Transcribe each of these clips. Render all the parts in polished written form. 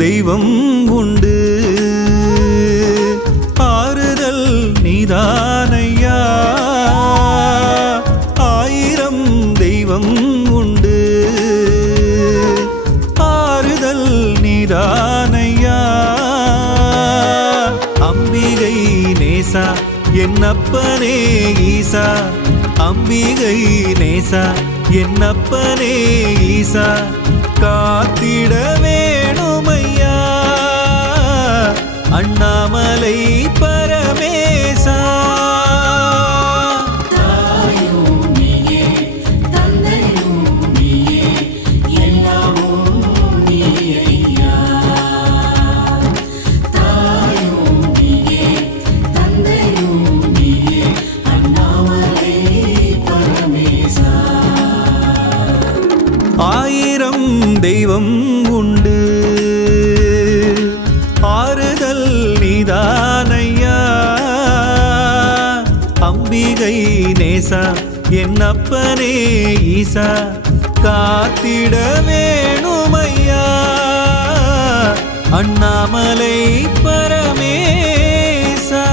தெய்வம் உண்டு ஆறுதல் நீதானையா ஆயிரம் தெய்வம் உண்டு ஆறுதல் நீதானையா அம்பிகை நேசா என்னப்பனே ஈசா அம்பிகை நேசா என்னப்பனே ஈசா காத்திட வேணுமையா அண்ணாமலை பரமேசா ஆயிரம் தெய்வம் உண்டு ஆறுதல் நீதானையா அம்பிகை நேசா என்னப்பனே ஈசா காத்திட வேணுமையா அண்ணாமலை பரமேசா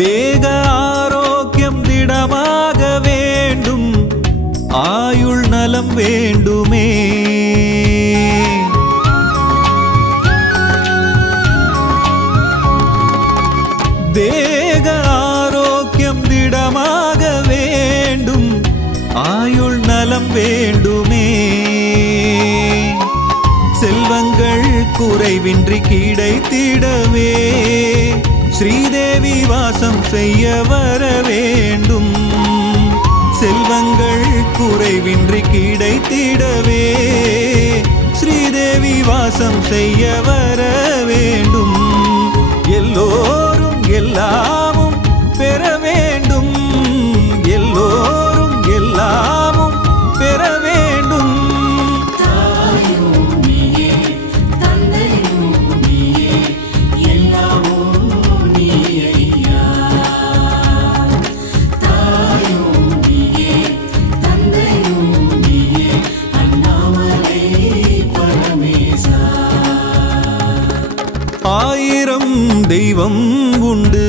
தேக ஆரோக்கியம் திடமாக வேண்டும் ஆயுள் நலம் வேண்டுமே தேக ஆரோக்கியம் திடமாக வேண்டும் ஆயுள் நலம் வேண்டுமே செல்வங்கள் குறைவின்றி கிடைத்திடவே ஸ்ரீதேவி வாசம் செய்ய வர வேண்டும் செல்வங்கள் குறைவின்றி கிடைத்திடவே ஸ்ரீதேவி வாசம் செய்ய வர வேண்டும் எல்லோரும் எல்லாமும் பெற வேண்டும் எல்லோரும் எல்லாமும் பெற வேண்டும் ஆயிரம் தெய்வம் உண்டு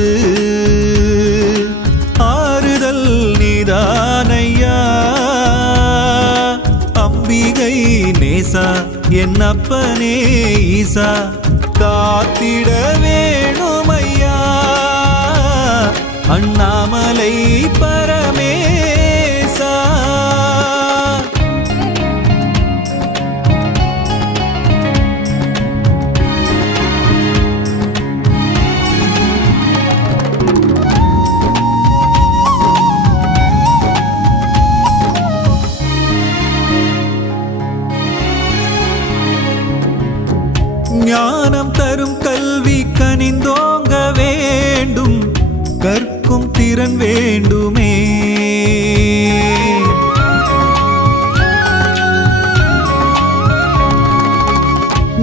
ஆறுதல் நீதானையா அம்பிகை நேசா என்னப்பனே ஈசா காத்திட வேணுமையா அண்ணாமலை பரமேசா ஞானம் தரும் கல்வி கனிந்தோங்க வேண்டும் கற்கும் திறன் வேண்டுமே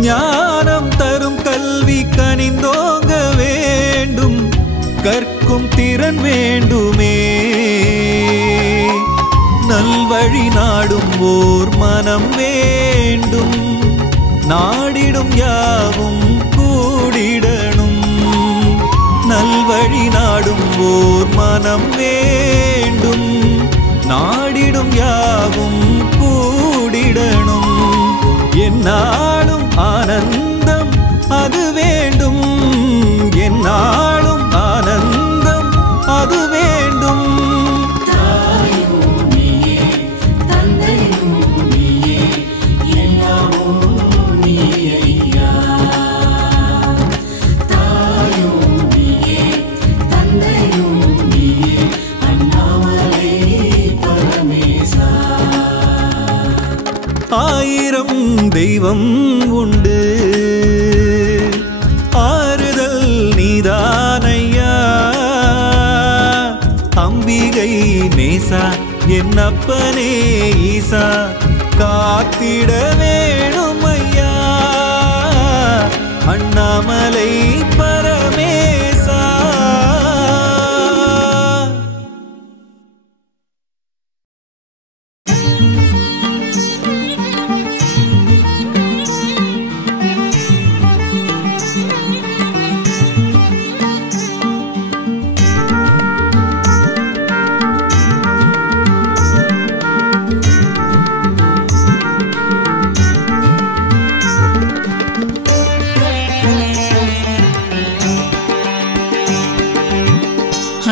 ஞானம் தரும் கல்வி கனிந்தோங்க வேண்டும் கற்கும் திறன் வேண்டுமே நல்வழி நாடும் ஓர் மனம் வேண்டும் நாடிடும் யாவும் கூடிடணும் நல்வழி நாடும் ஓர் மனம் வேண்டும் நாடிடும் யாவும் கூடிடணும் என்னாலும் ஆனந்தம் அது வேண்டும் என்னாலும் ஆனந்தம் அது வேண்டும் அப்பனே ஈசா காத்திட வேணுமையா அண்ணாமலை பரமேசா.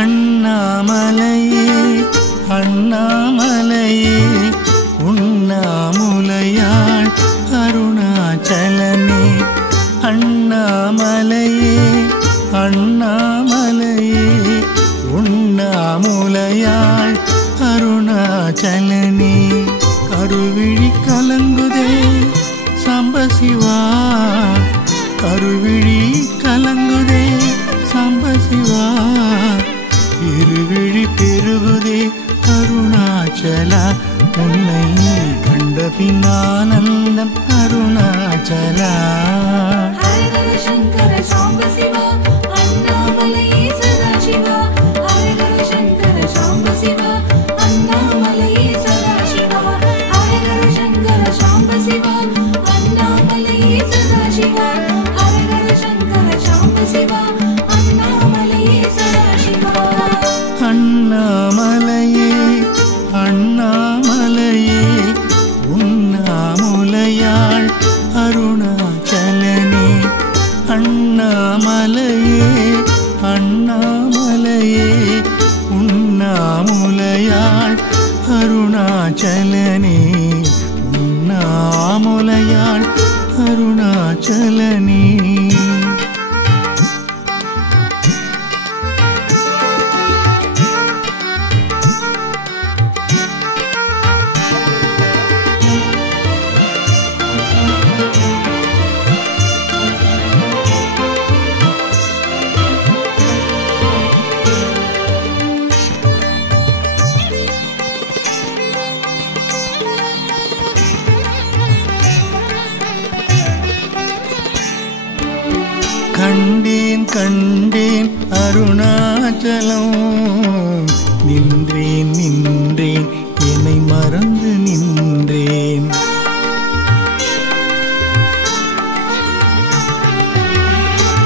அண்ணாமலையே அண்ணாமலையே உண்ணாமுலையாள் அருணாச்சலனே. அண்ணாமலையே அண்ணாமலையே உண்ணாமுலையாள் அருணாச்சலனே. கருவிழி கலங்குதே சம்பசிவா கருவிழி கலங்குதே சம்பசிவா. இருவிழி பெருகுதே அருணாச்சலா உன்னை கண்ட பின்னானந்தம் அருணாச்சலா. ஹரஹர சங்கர சாம்பசிவா அண்ணாமலையே சதாசிவா. ஹரஹர சங்கர சாம்பசிவா அண்ணாமலையே சதாசிவா. ஹரஹர சங்கர சாம்பசிவா அண்ணாமலையே சதாசிவா. ஹரஹர சங்கர சாம்பசிவா அண்ணாமலையே சதாசிவா. அண்ணாமலையே அண்ணாமலையே உண்ணாமுலையாள் அருணாச்சலனே. அண்ணாமலையே அண்ணாமலையே உண்ணாமுலையாள் அருணாச்சலனே. உண்ணாமுலையாள் அருணாச்சலனே. கண்டேன் கண்டேன் அருணாச்சலம் நின்றேன் நின்றேன் என்னை மறந்து நின்றேன்.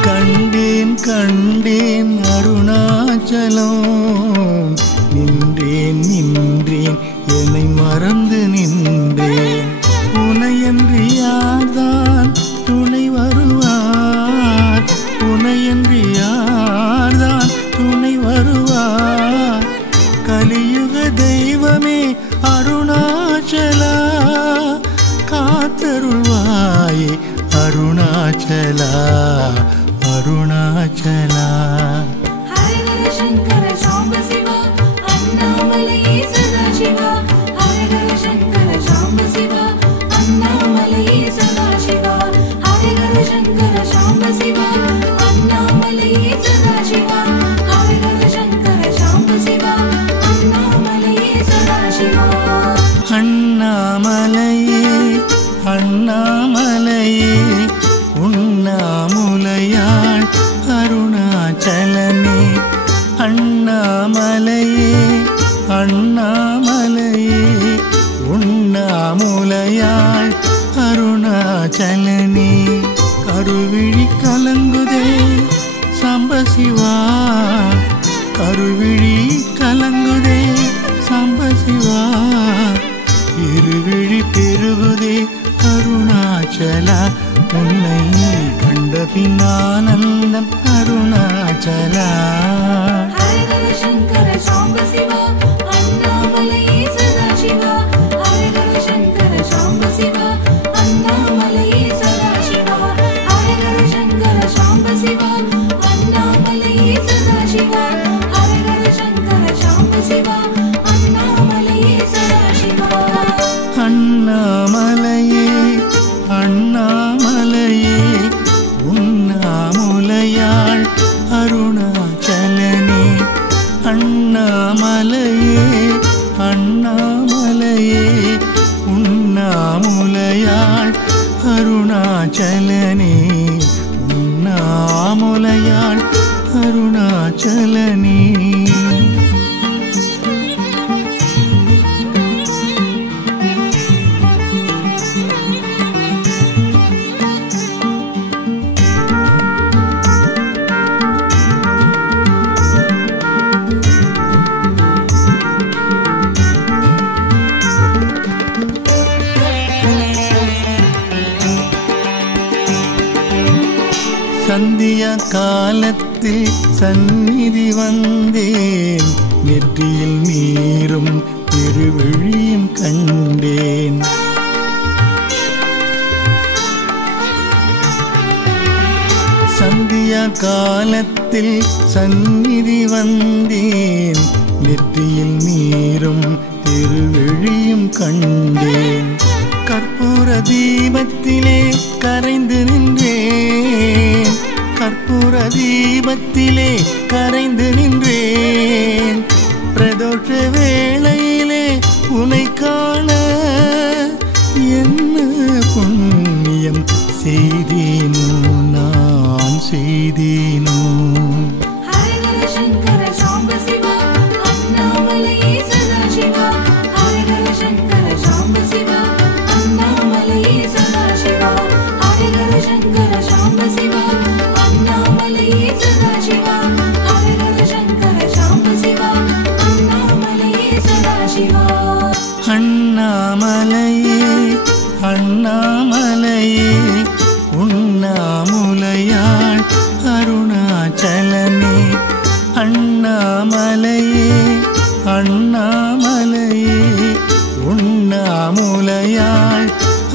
கண்டேன் கண்டேன் அருணாச்சலம் நின்றேன் நின்றேன் என்னை மறந்து நின்றேன். உனையன்று யார்தான் துணை வருவார் உனையன்று யார்தான் துணை வருவார். கலியுக தெய்வமே அருணாச்சலா காத்தருள்வாயே அருணாச்சலா அருணாச்சலா. ஹரஹர சங்கர சாம்பசிவா அண்ணாமலையே சதாசிவா. ஹரஹர சங்கர சாம்பசிவா அண்ணாமலையே சதாசிவா. ஹரஹர சங்கர சாம்பசிவா அண்ணாமலையே சதாசிவா. ஹரஹர சங்கர சாம்பசிவா அண்ணாமலையே சதாசிவா. அண்ணாமலையே அண்ணாமலையே உண்ணாமுலையாள் அருணாச்சலனே. அண்ணாமலையே அண்ணாமலையே உண்ணாமுலையாள் அருணாச்சலனே. கருவிழி கலங்குதே சம்பசிவா கருவிழி கலங்குதே சம்பசிவா. இருவிழி பெருகுதே அருணாச்சலா உன்னை கண்ட பின்னானந்தம் அருணாச்சலா. ஹரஹர சங்கர சாம்பசிவா அண்ணாமலையே சதாசிவா. ஹரஹர சங்கர சாம்பசிவா அண்ணாமலையே சதாசிவா. ஹரஹர சங்கர சாம்பசிவா அண்ணாமலையே சதாசிவா. ஹரஹர சங்கர சாம்பசிவா அண்ணாமலையே சதாசிவா. அண்ணாமலையே அண்ணாமலையே உண்ணாமுலையாள் அருணாச்சலனே. சந்தியா காலத்தில் சந்நிதி வந்தேன், நெற்றியில் நீரும் திருவிழியும் கண்டேன். சந்தியா காலத்தில் சந்நிதி வந்தேன், நெற்றியில் நீரும் திருவிழியும் கண்டேன். கற்பூர தீபத்திலே கரைந்து நின்றேன், கற்பூர தீபத்திலே கரைந்து நின்றேன். பிரதோஷ வேளையிலே உனை காண என்ன புண்ணியம் செய்தேனோ நான் செய்தேனோ. ஹரஹர சங்கர சாம்ப சிவா அண்ணாமலையே சதாசிவா, ஹரஹர சங்கர சாம்ப சிவா அண்ணாமலையே சதாசிவா, ஹரஹர சங்கர சாம்ப சிவா அண்ணாமலையே சதாசிவா, ஹரஹர சங்கர சாம்ப சிவா அண்ணாமலையே சதாசிவா. அண்ணாமலையே அண்ணாமலையே உண்ணாமுலையாள் அருணாச்சலனே. அண்ணாமலையே அண்ணாமலையே உண்ணாமுலையாள்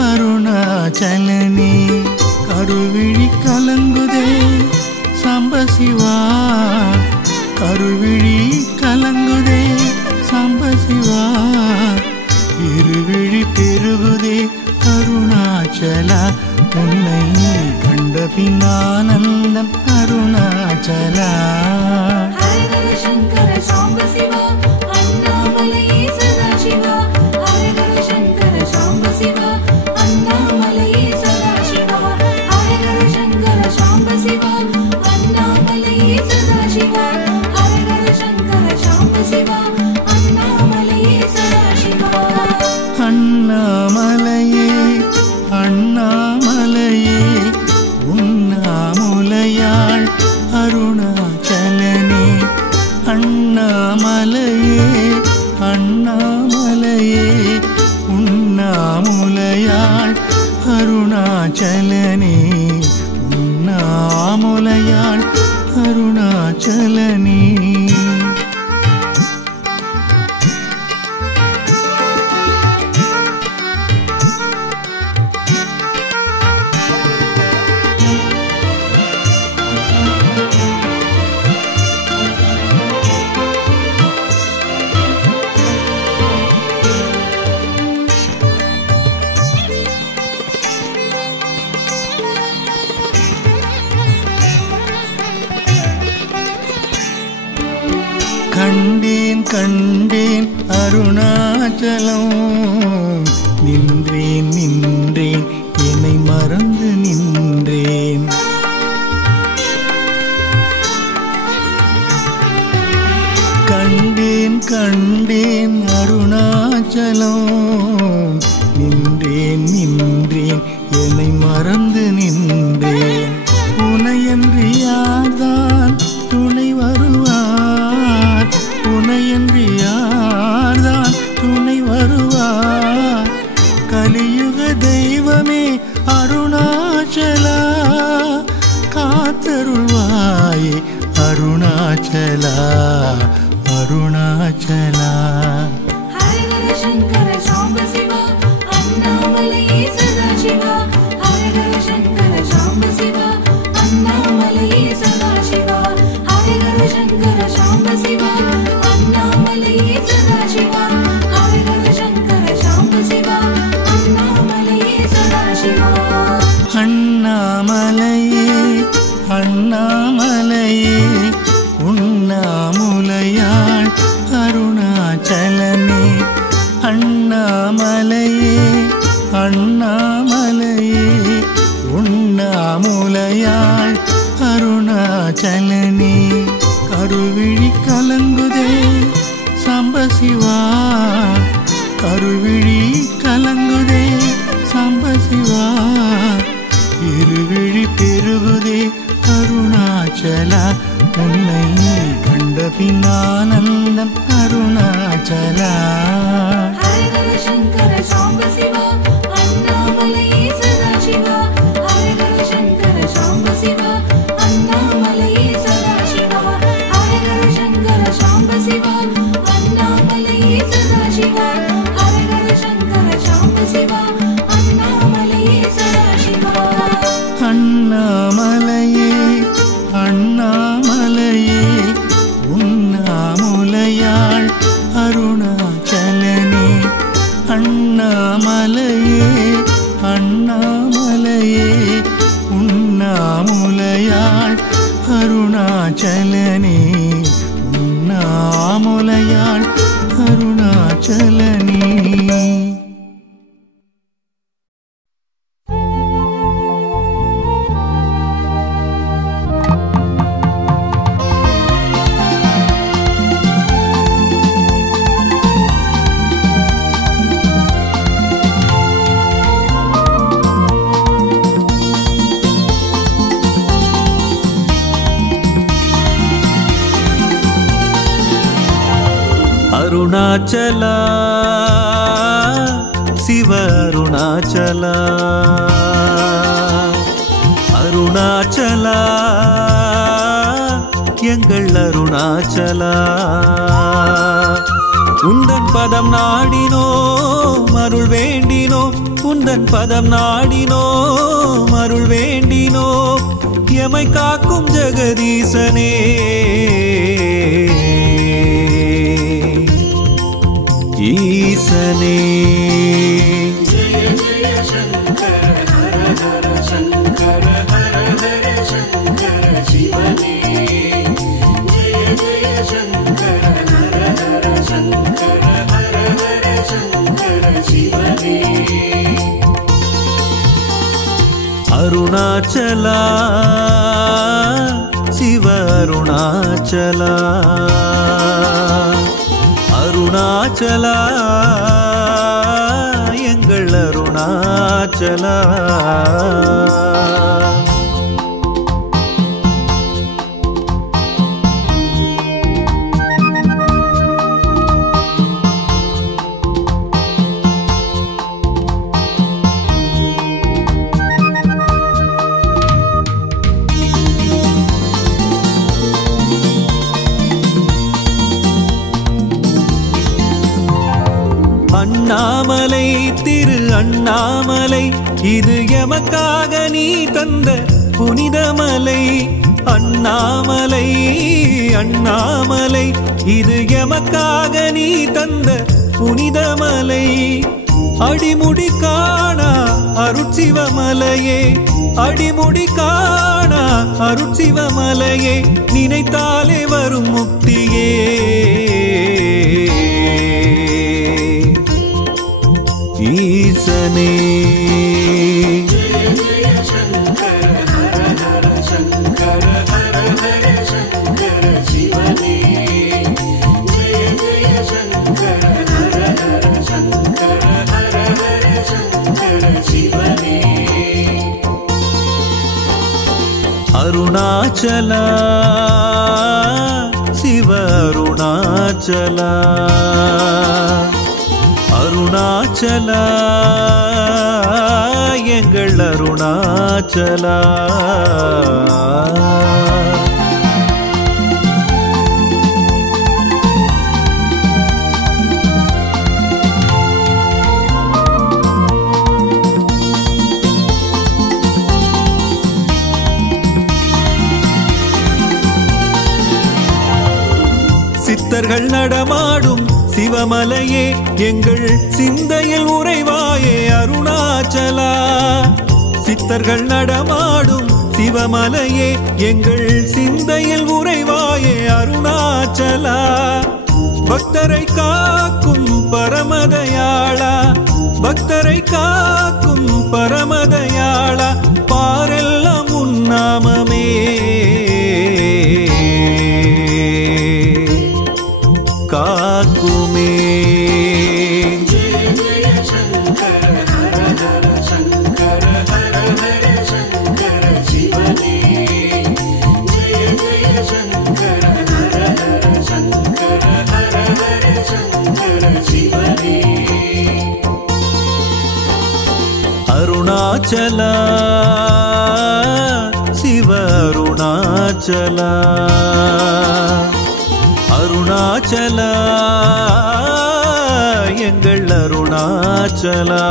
அருணாச்சலனே. கருவிழி கலங்குதே சாம்பசிவா, கருவிழி கலங்குதே சாம்பசிவா. இருவிழி பெருகுதே அருணாச்சலா, உன்னை கண்ட பின்னானந்தம் அருணாச்சலா. ஹரஹர சங்கர சாம்ப சிவா அண்ணாமலையே சதாசிவா, ஹரஹர சங்கர சாம்ப சிவா அண்ணாமலையே சதாசிவா, ஹரஹர சங்கர சாம்ப சிவா அண்ணாமலையே சதாசிவா, ஹரஹர சங்கர சாம்ப சிவா அண்ணாமலையே சதாசிவா. அண்ணாமலையே அண்ணாமலையே உண்ணாமுலையாள் அருணாச்சலனே. அண்ணாமலையே அண்ணாமலையே உண்ணாமுலையாள் அருணாச்சலனே, உண்ணாமுலையாள் அருணாச்சலனே. கண்டேன் கண்டேன் அருணாச்சலம், நின்றேன் நின்றேன் என்னை மறந்து நின்றேன். கண்டேன் கண்டேன் அருணாச்சலம், நின்றேன் நின்றேன் என்னை மறந்து நின்றேன். உனையன்று யார்தான் துணை வருவார், உனையன்று யார்தான் துணை வருவார். கலியுக தெய்வமே அருணாச்சலா, காத்தருள்வாயே அருணாச்சலா அருணாச்சலா. ஹரஹர சங்கர சாம்ப சிவா அண்ணாமலையே சதாசிவா, ஹரஹர சங்கர சாம்ப சிவா அண்ணாமலையே சதாசிவா, ஹரஹர சங்கர சாம்ப சிவா அண்ணாமலையே சதாசிவா, ஹரஹர சங்கர சாம்ப சிவா அண்ணாமலையே சதாசிவா. அண்ணாமலையே அண்ணாமலையே உண்ணாமுலையாள் அருணாச்சலனே. அண்ணாமலையே அண்ணாமலையே உண்ணாமுலையாள் அருணாச்சலனே. கருவிழி கலங்குதே சாம்பசிவா, கருவிழி கலங்குதே சாம்பசிவா. இருவிழி பெருகுதே அருணாச்சலா, உன்னை கண்ட பின்னானந்தம் அருணாச்சலா. ஹரஹர சங்கர சாம்ப சிவா அண்ணாமலையே சதாசிவா, ஹரஹர சங்கர சாம்ப சிவா அண்ணாமலையே அண்ணாமலையே உண்ணாமுலையாள் அருணாச்சலனே அண்ணாமலையே அண்ணாமலையே உண்ணாமுலையாள் அருணாச்சலனே உண்ணாமுலையாள் அருணாச்சலனே. அருணாச்சலா சிவ அருணாச்சலா அருணாச்சலா எங்கள் அருணாச்சலா உந்தன் பதம் நாடினோ அருள் வேண்டினோ உந்தன் பதம் நாடினோ அருள் வேண்டினோ எமை காக்கும் ஜெகதீசனே ஈசனே. ஜய ஜய சங்கர ஹர ஹர சங்கர ஹர ஹர சங்கர சிவனே. ஜய ஜய சங்கர ஹர ஹர சங்கர ஹர ஹர சங்கர சிவனே. அருணாச்சலா சிவ அருணாச்சலா அருணாச்சலா எங்கள் அருணாச்சலா. அண்ணாமலை திரு அண்ணாமலை இது எமக்காக நீ தந்த புனிதமலை. அண்ணாமலை அண்ணாமலை இது எமக்காக நீ தந்த புனிதமலை. அடிமுடி காணா அருட்சிவமலையே அடிமுடி காணா அருட்சிவமலையே நினைத்தாலே வரும் முக்தியே ஈசனே. ஜய ஜய சங்கர ஹர ஹர சங்கர ஹர ஹர சங்கர சிவனே. ஜய ஜய சங்கர ஹர ஹர சங்கர ஹர ஹர சங்கர சிவனே. அருணாச்சலா சிவ அருணாச்சலா அருணாச்சலா எங்கள் அருணாச்சலா. சித்தர்கள் நடமாடும் சிவமலையே எங்கள் சிந்தையில் உறைவாயே அருணாச்சலா. சித்தர்கள் நடமாடும் சிவமலையே எங்கள் சிந்தையில் உறைவாயே அருணாச்சலா. பக்தரை காக்கும் பரமதயாளா பக்தரை காக்கும் பரமதயாளா பாரெல்லாம் உன்னாமமே காக்குமே. ஜய ஜய சங்கர ஹர ஹர சங்கர ஹர ஹர சங்கர சிவனே. ஜய ஜய சங்கர ஹர ஹர சங்கர ஹர ஹர சங்கர சிவனே. அருணாச்சலா சிவ அருணாச்சலா அருணாச்சலா எங்கள் அருணாச்சலா.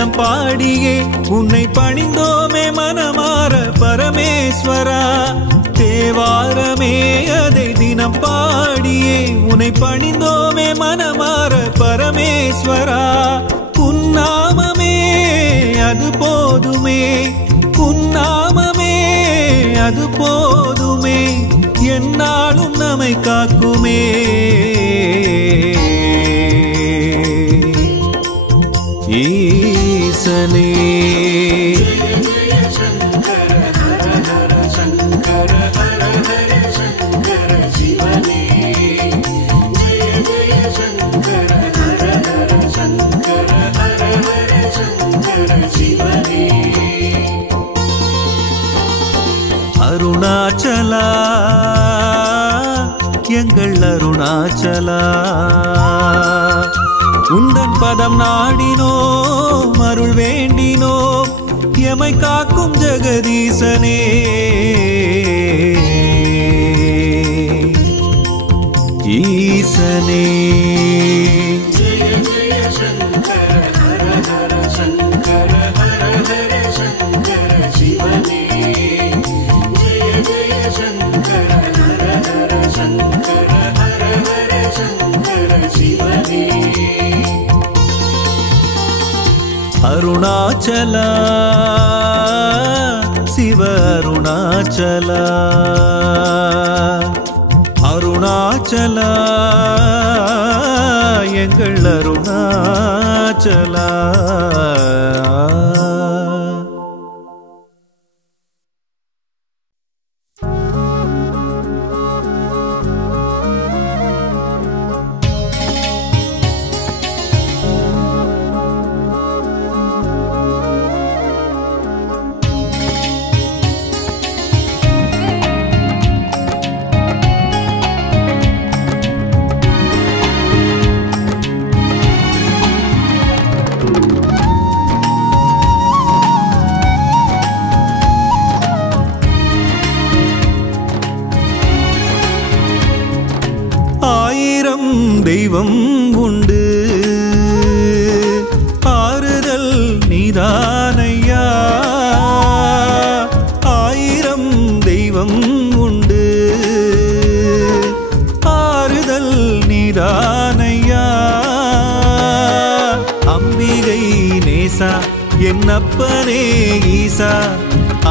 தினம் பாடியே உன்னை பணிந்தோமே மனமாற பரமேஸ்வரா. தேவாரமே அதை தினம் பாடியே உன்னை பணிந்தோமே மனமாற பரமேஸ்வரா. உன்னாமமே அது போதுமே, உன்னாமமே அது போதுமே, என்னாலும் நம்மை காக்குமே. ஈசனே அருணாச்சலா எங்கள் அருணாச்சலா. உந்தன் பதம் நாடினோம் அருள் வேண்டினோம் எமை காக்கும் ஜெகதீசனே. ஈசனே அருணாச்சலா சிவ அருணாச்சலா. அருணாச்சலா எங்கள் அருணாச்சலா. தெய்வம் உண்டு ஆறுதல் நீதானையா. ஆயிரம் தெய்வம் உண்டு ஆறுதல் நீதானையா. அம்பிகை நேசா என்னப்பனே ஈசா.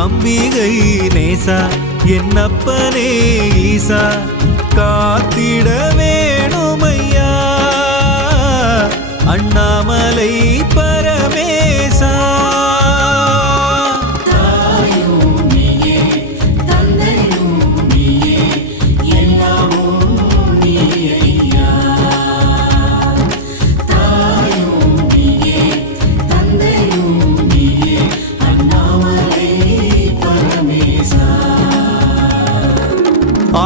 அம்பிகை நேசா என்னப்பனே ஈசா. காத்திட வேணுமையா அண்ணாமலை பரமேசா.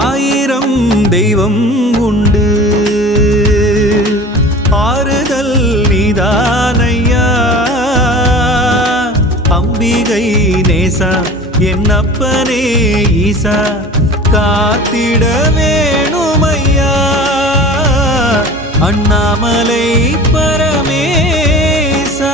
ஆயிரம் தெய்வம் உண்டு ஆறுதல் நீதானையா. அம்பிகை நேசா என்னப்பனே ஈசா. காத்திட வேணுமையா அண்ணாமலை பரமேசா.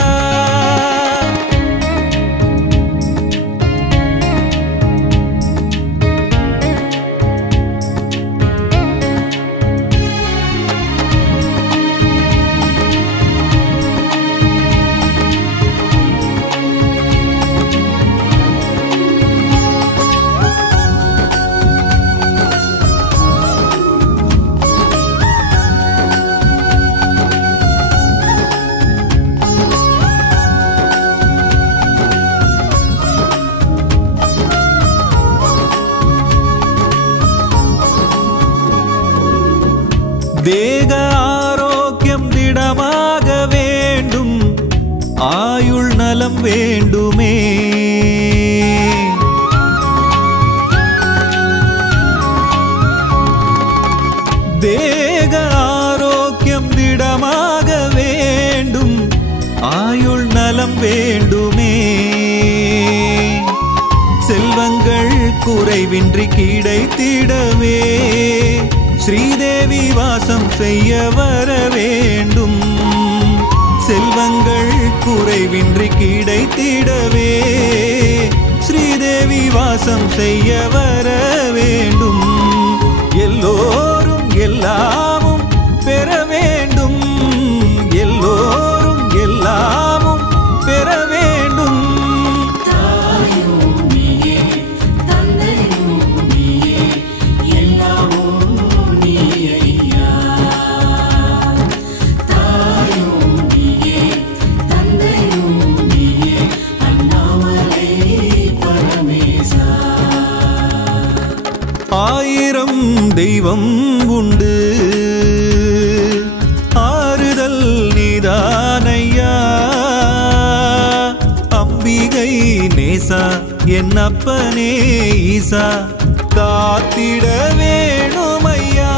தேக ஆரோக்கியம் திடமாக வேண்டும் ஆயுள் நலம் வேண்டுமே. தேக ஆரோக்கியம் திடமாக வேண்டும் ஆயுள் நலம் வேண்டுமே. செல்வங்கள் குறைவின்றி கிடைத்திடவே ஸ்ரீதேவி வாசம் செய்ய வர வேண்டும். செல்வங்கள் குறைவின்றி கிடைத்திடவே ஸ்ரீதேவி வாசம் செய்ய வர வேண்டும். எல்லோரும் எல்லாமும் பெற வேண்டும். எல்லோரும் எல்லாமும் பெற வேண்டும். ஆயிரம் தெய்வம் உண்டு, ஆறுதல் நீதானையா. அம்பிகை நேசா என் அப்பனே ஈசா காத்திட வேணுமையா.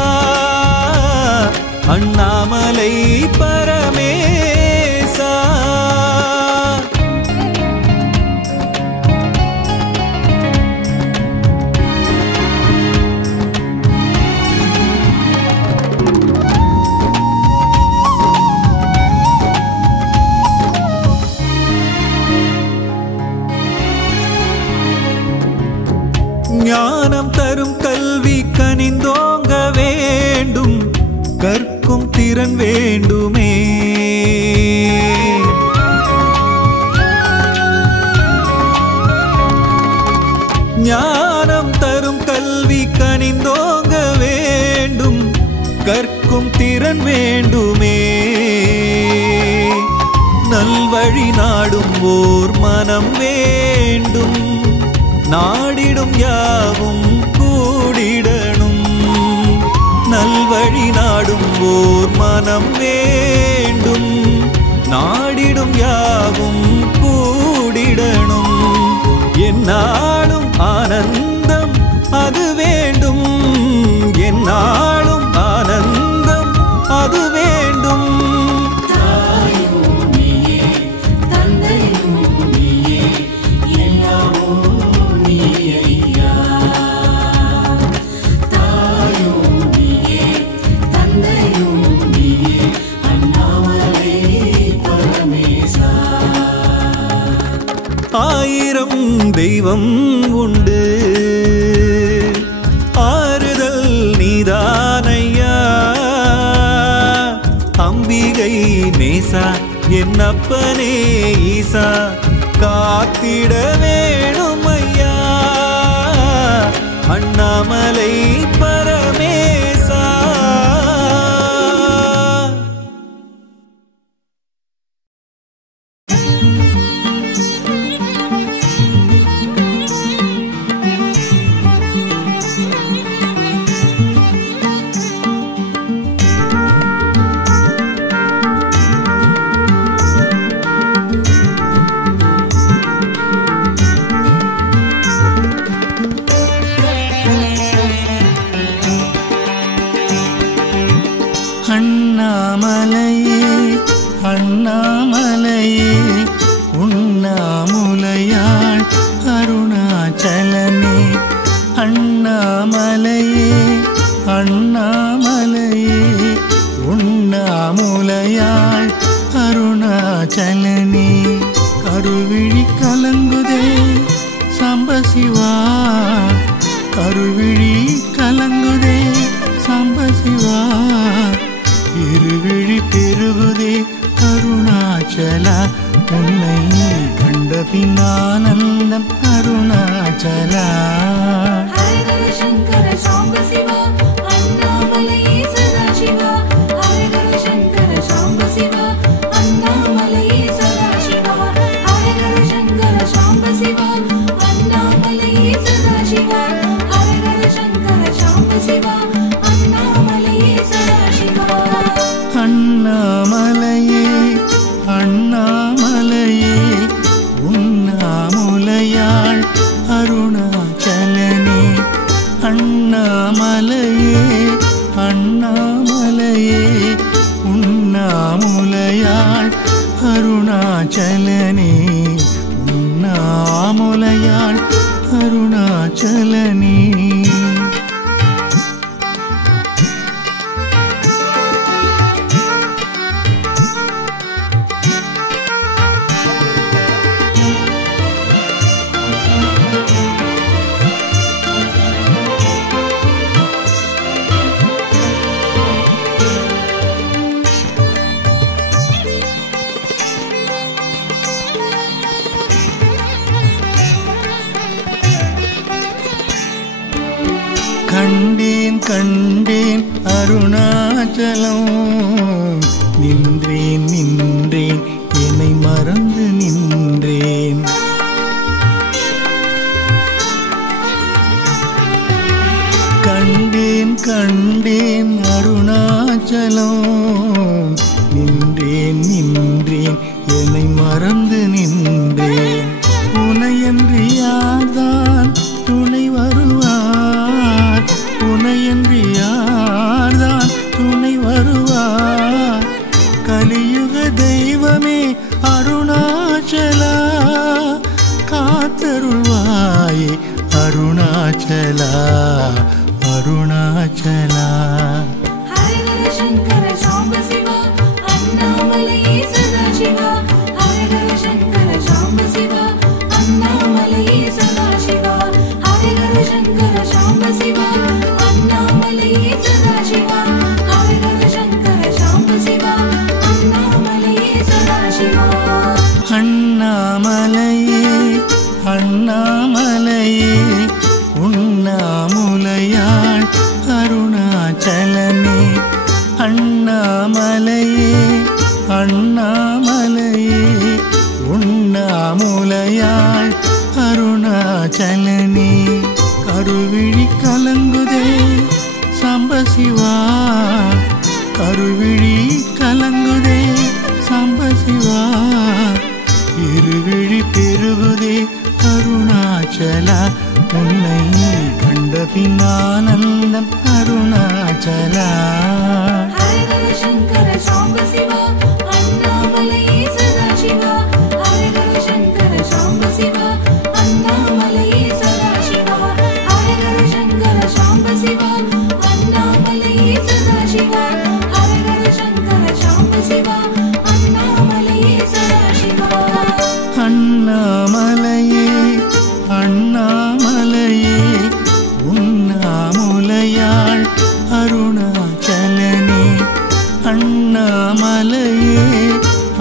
அண்ணாமலை பரமேசா. ஞானம் தரும் கல்வி கனிந்தோங்க வேண்டும். கற்கும் திறன் வேண்டுமே. ஞானம் தரும் கல்வி கனிந்தோங்க வேண்டும். கற்கும் திறன் வேண்டுமே. நல்வழி நாடும் ஓர் மனம் வேண்டும். நாடிடும் யாவும் கூடிடணும். நல்வழி நாடும் ஓர் மனம் வேண்டும். நாடிடும் யாவும் கூடிடணும். என்னாலும் ஆனந்தம் அது வேண்டும். என்னாலும் ஆனந்தம் அது வேண்டும். ஆயிரம் தெய்வம் உண்டு, ஆறுதல் நீதானையா. அம்பிகை நேசா என் அப்பனே ஈசா காத்திட வேணுமையா. அண்ணாமலை பரமேசா. அண்ணாமலையே அண்ணாமலையே உண்ணாமுலையாள் அருணாச்சலனே. அண்ணாமலையே அண்ணாமலையே உண்ணாமுலையாள் அருணாச்சலனே. கருவிழி கலங்குதே சாம்பசிவா. கருவிழி கலங்குதே சாம்பசிவா. இருவிழி பெருகுதே அருணாச்சலா. உன்னை கண்ட பின்னானந்தம் அருணாச்சலா. ஹரஹர சங்கர சாம்ப சிவா அண்ணாமலையே சதாசிவா. ஹரஹர சங்கர சாம்ப சிவா அண்ணாமலையே சதாசிவா. ஹரஹர சங்கர சாம்ப சிவா அண்ணாமலையே சதாசிவா. ஹரஹர சங்கர சாம்ப சிவா அண்ணாமலையே சதாசிவா. அண்ணாமலையே அண்ணாமலையே உண்ணாமுலையாள் அருணாச்சலனே. அண்ணாமலையே அண்ணாமலையே உண்ணாமுலையாள் அருணாச்சலனே. உண்ணாமுலையாள் அருணாச்சலனே. கண்டேன் கண்டேன் அருணாச்சலம் நின்றேன் நின்றேன் என்னை மறந்து நின்றேன் கண்டேன் கண்டேன் அருணாச்சலம் நின்றேன் நின்றேன் என்னை மறந்து நின்றேன் உனையன்றி யார்தான் துணை வருவார் உனையன்றி யார்தான் துணை வருவார் கலியுக தெய்வமே அருணாச்சலா காத்தருள்வாயே அருணாச்சலா அருணாச்சலா ஹரஹர சங்கர சாம்ப சிவா அண்ணாமலையே சதாசிவா ஹரஹர சங்கர சாம்ப சிவா அண்ணாமலையே சதாசிவா ஹரஹர சங்கர சாம்ப சிவா அண்ணாமலையே சதாசிவா ஹரஹர சங்கர சாம்ப சிவா அண்ணாமலையே சதாசிவா அண்ணாமலையே அண்ணாமலையே உண்ணாமுலையாள் அருணாச்சலனே அண்ணாமலையே அண்ணாமலையே உண்ணாமுலையாள் அருணாச்சலனே கருவிழி கலங்குதே சாம்பசிவா கருவிழி கலங்குதே சாம்பசிவா இருவிழி பெருகுதே அருணாச்சலா உன்னை கண்ட பின்னானந்தம் அருணாச்சலா ஹரஹர சங்கர சாம்ப சிவா அண்ணாமலையே சதாசிவா ஹரஹர சங்கர சாம்ப சிவா அண்ணாமலையே சதாசிவா ஹரஹர சங்கர சாம்ப சிவா அண்ணாமலையே சதாசிவா ஹரஹர சங்கர சாம்ப சிவா அண்ணாமலையே சதாசிவா அண்ணாமலையே அண்ணாமலையே உண்ணாமுலையாள் அருணாச்சலனே அண்ணாமலையே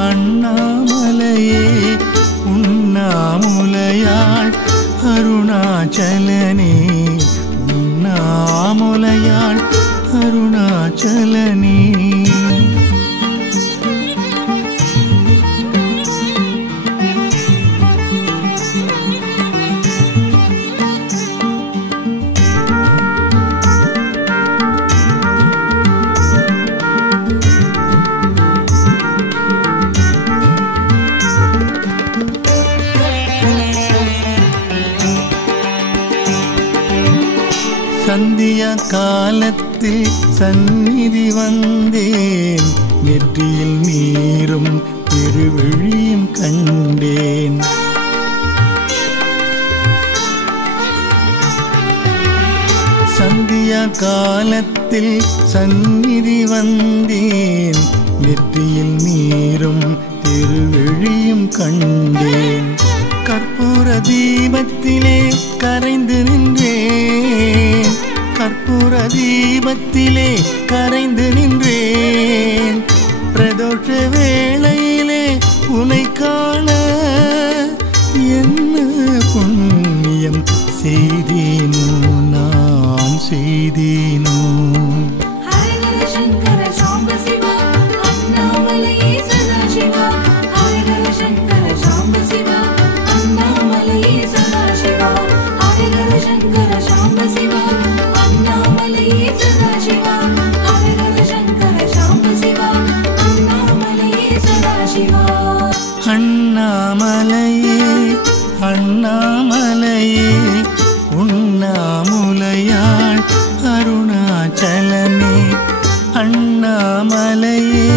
அண்ணாமலையே உண்ணாமுலையாள் அருணாச்சலனே உண்ணாமுலையாள் அருணாச்சலனே சந்தியா காலத்தில் சந்நிதி வந்தேன் நெற்றியில் நீரும் திருவிழியும் கண்டேன் சந்தியா காலத்தில் சந்நிதி வந்தேன் நெற்றியில் நீரும் திருவிழியும் கண்டேன் கற்பூர தீபத்திலே கரைந்து நின்றேன் கற்பூர தீபத்திலே கரைந்து நின்றேன் பிரதோஷ வேளையிலே உனை காண என்ன புண்ணியம் செய்தேனோ நான் செய்தேனோ ஹரஹர சங்கர சாம்ப சிவா அண்ணாமலையே சதாசிவா ஹரஹர சங்கர சாம்ப சிவா அண்ணாமலையே சதாசிவா ஹரஹர சங்கர சாம்ப சிவா அண்ணாமலையே சதாசிவா ஹரஹர சங்கர சாம்ப சிவா அண்ணாமலையே சதாசிவா அண்ணாமலையே அண்ணாமலையே உண்ணாமுலையாள் அருணாச்சலனே அண்ணாமலையே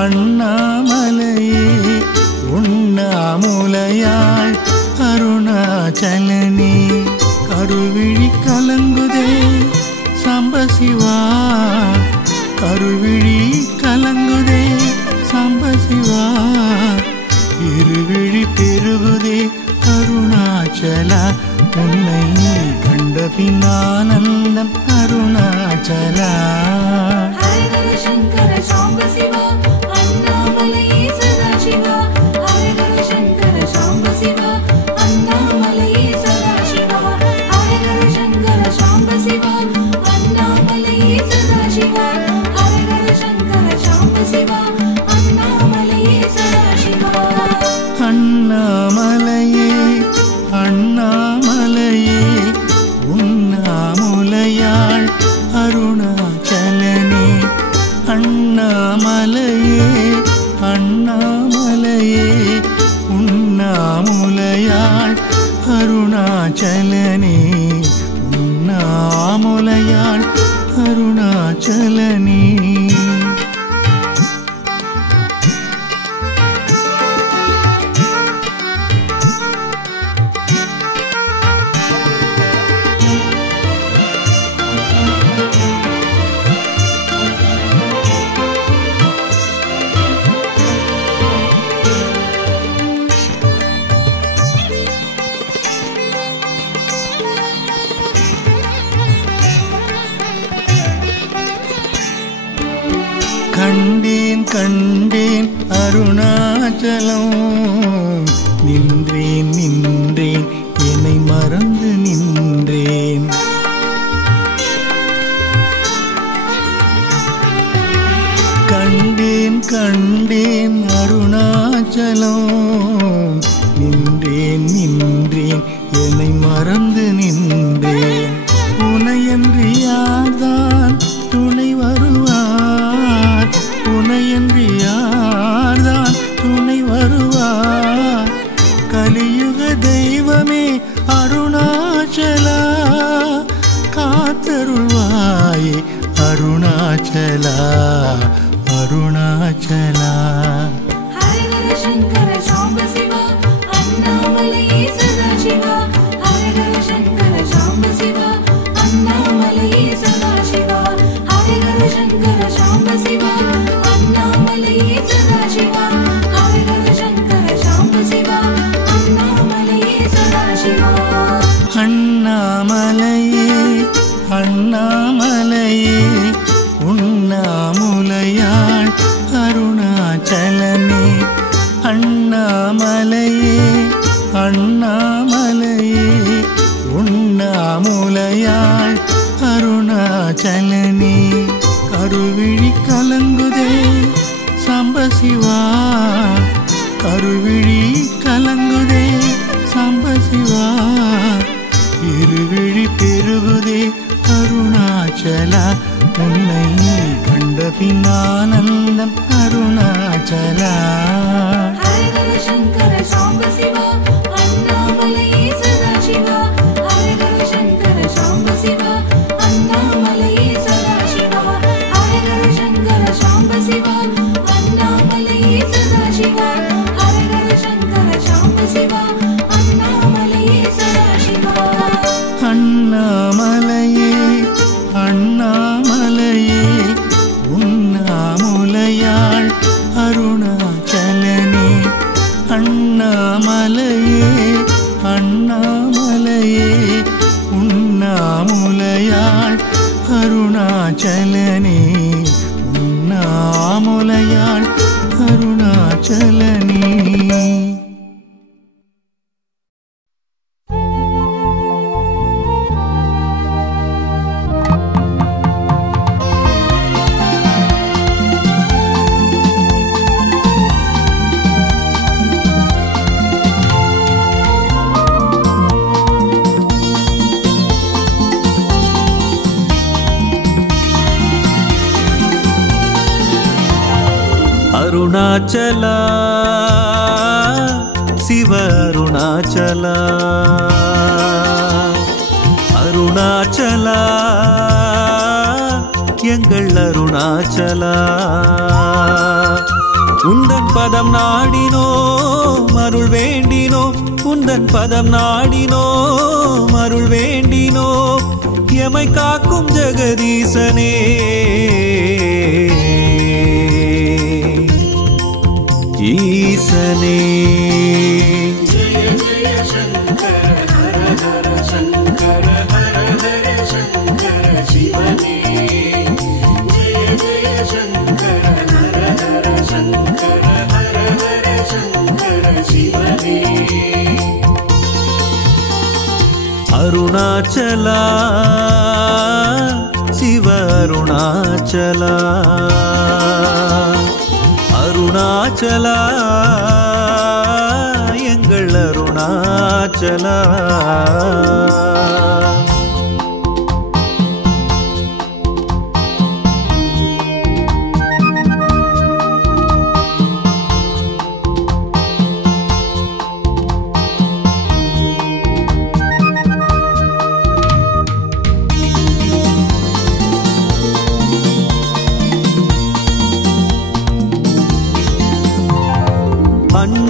அண்ணாமலையே உண்ணாமுலையாள் அருணாச்சலனே கருவிழி கலங்குதே சாம்பசிவா கருவிழி கலங்குதே சாம்பசிவா இருவிழி பெருகுதே அருணாச்சலா உன்னை கண்ட பின்னானந்தம் அருணாச்சலா ஹரஹர சங்கர சாம்ப சிவா அண்ணாமலையே சதாசிவா ஹரஹர சங்கர சாம்ப சிவா அண்ணாமலையே சதாசிவா ஹரஹர சங்கர சாம்ப சிவா அருணாச்சலனே அண்ணாமலையே அண்ணாமலையே உண்ணாமுலையாள் அருணாச்சலனே உண்ணாமுலையாள் அருணாச்சலனே கண்டேன் கண்டேன் அருணாச்சலம் நின்றேன் நின்றேன் என்னை மறந்து நின்றேன் கண்டேன் கண்டேன் அருணாச்சலம் நின்றேன் நின்றேன் என்னை மறந்து நின்றேன் உனையன்றி யார்தான் துணை வருவார் உனையன்றி யார்தான் துணை வருவார் கலியுக தெய்வமே அருணாச்சலா காத்தருள்வாயே அருணாச்சலா அருணாச்சலா ஹரஹர சங்கர சாம்ப சிவா அண்ணாமலையே சதாசிவா ஹரஹர சங்கர சாம்ப சிவா அண்ணாமலையே சதாசிவா ஹரஹர சங்கர சாம்ப சிவா அண்ணாமலையே சதாசிவா ஹரஹர சங்கர சாம்ப சிவா அண்ணாமலையே சதாசிவா அண்ணாமலையே அண்ணாமலையே உண்ணாமுலையாள் அருணாச்சலனே அண்ணாமலையே அண்ணாமலையே உண்ணாமுலையாள் அருணாச்சலனே கருவிழி கலங்குதே சாம்பசிவா கருவிழி கலங்குதே சாம்பசிவா இருவிழி பெருகுதே அருணாச்சலா உன்னை கண்ட பின்னானந்தம் அருணாச்சலா ஹரஹர சங்கர சாம்ப சிவா அண்ணாமலையே சதாசிவா ஹரஹர சங்கர சாம்ப சிவா அண்ணாமலையே சதாசிவா ஹரஹர சங்கர சாம்ப சிவா அண்ணாமலையே சதாசிவா ஹரஹர சங்கர சாம்ப சிவா அண்ணாமலையே சதாசிவா அண்ணாமலையே அண்ணாமலையே உண்ணாமுலையாள் அருணாச்சலனே அண்ணாமலையே அண்ணாமலையே உண்ணாமுலையாள் அருணாச்சலனே உண்ணாமுலையாள் அருணாச்சலனே அருணாச்சலா சிவ அருணாச்சலா அருணாச்சலா எங்கள் அருணாச்சலா உந்தன் பதம் நாடினோ அருள் வேண்டினோ உந்தன் பதம் நாடினோ அருள் வேண்டினோ எமை காக்கும் ஜெகதீசனே ஈசனே ஜய ஜய சங்கர ஹர ஹர சங்கர ஹர ஹர சங்கர சிவனே ஜய ஜய சங்கர ஹர ஹர சங்கர ஹர ஹர சங்கர சிவனே அருணாச்சலா சிவ அருணாச்சலா அருணாச்சலா எங்கள் அருணாச்சலா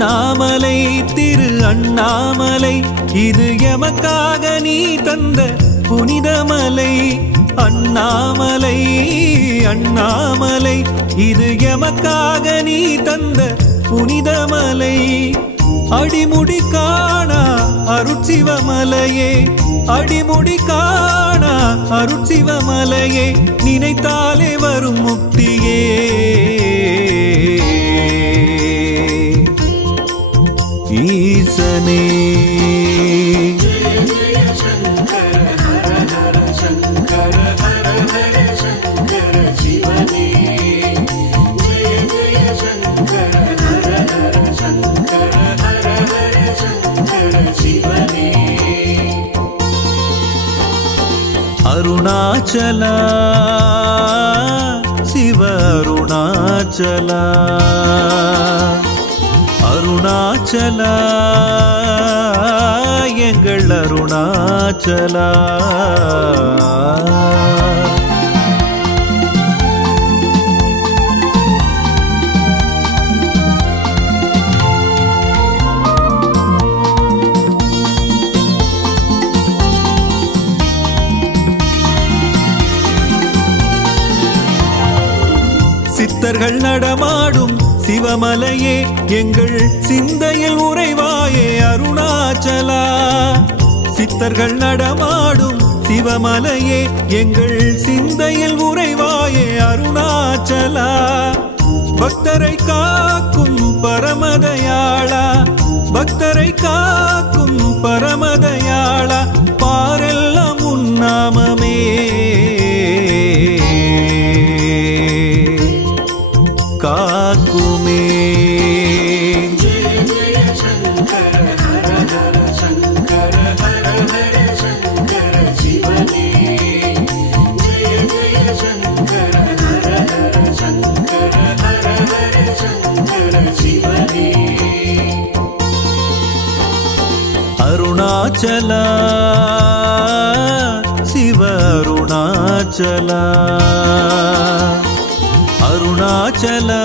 அண்ணாமலை திரு அண்ணாமலை இது எமக்காக நீ தந்த புனிதமலை. அண்ணாமலை அண்ணாமலை இது எமக்காக நீ தந்த புனிதமலை. அடிமுடி காணா அருட்சிவமலையே, அடிமுடி காணா அருட்சிவமலையே, நினைத்தாலே வரும் முக்தியே. ஈசனே அருணாச்சலா சிவ அருணாச்சலா, அருணாச்சலா எங்கள் அருணாச்சலா. சித்தர்கள் நடமாடும் சிவமலையே, எங்கள் சிந்தையில் உறைவாயே அருணாச்சலா. சித்தர்கள் நடமாடும் சிவமலையே, எங்கள் சிந்தையில் உறைவாயே அருணாச்சலா. பக்தரை காக்கும் பரமதயாளா, பக்தரை காக்கும் பரமதயாளா, பாரெல்லாம் உன்னாமமே. காக்குமே அருணாச்சலா சிவ அருணாச்சலா, அருணாச்சலா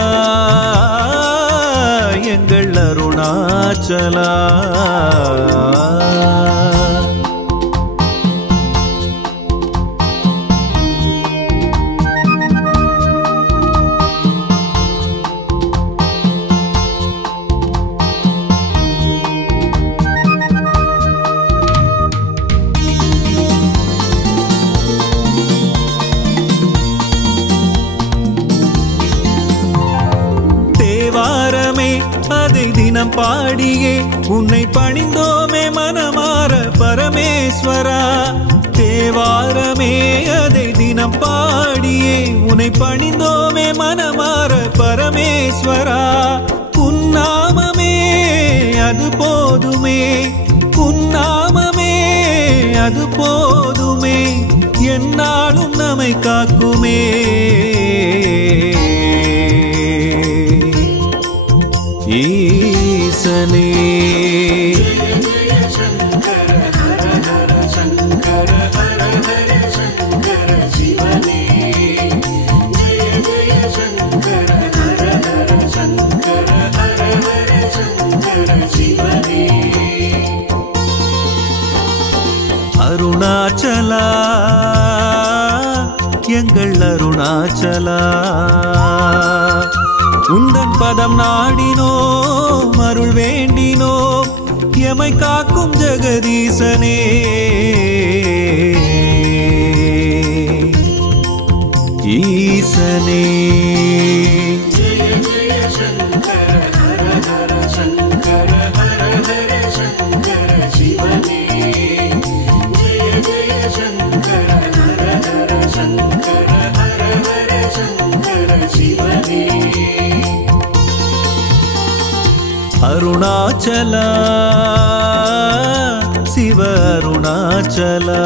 எங்கள் அருணாச்சலா. அதை தினம் பாடியே உன்னை பணிந்தோமே மனமார பரமேஸ்வரா. தேவாரமே அதை தினம் பாடியே உன்னை பணிந்தோமே மனமார பரமேஸ்வரா. உன்னாமமே அது போதுமே, உன்னாமமே அது போதுமே, என்னாலும் நம்மை காக்குமே. ஈசனே அருணாச்சலா எங்கள் அருணாச்சலா. உந்தன் பதம் நாடினோம் அருள் வேண்டினோம், எமை காக்கும் ஜெகதீசனே. ஈசனே அருணாச்சலா சிவ அருணாச்சலா,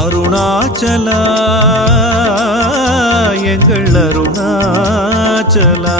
அருணாச்சலா எங்கள் அருணாச்சலா.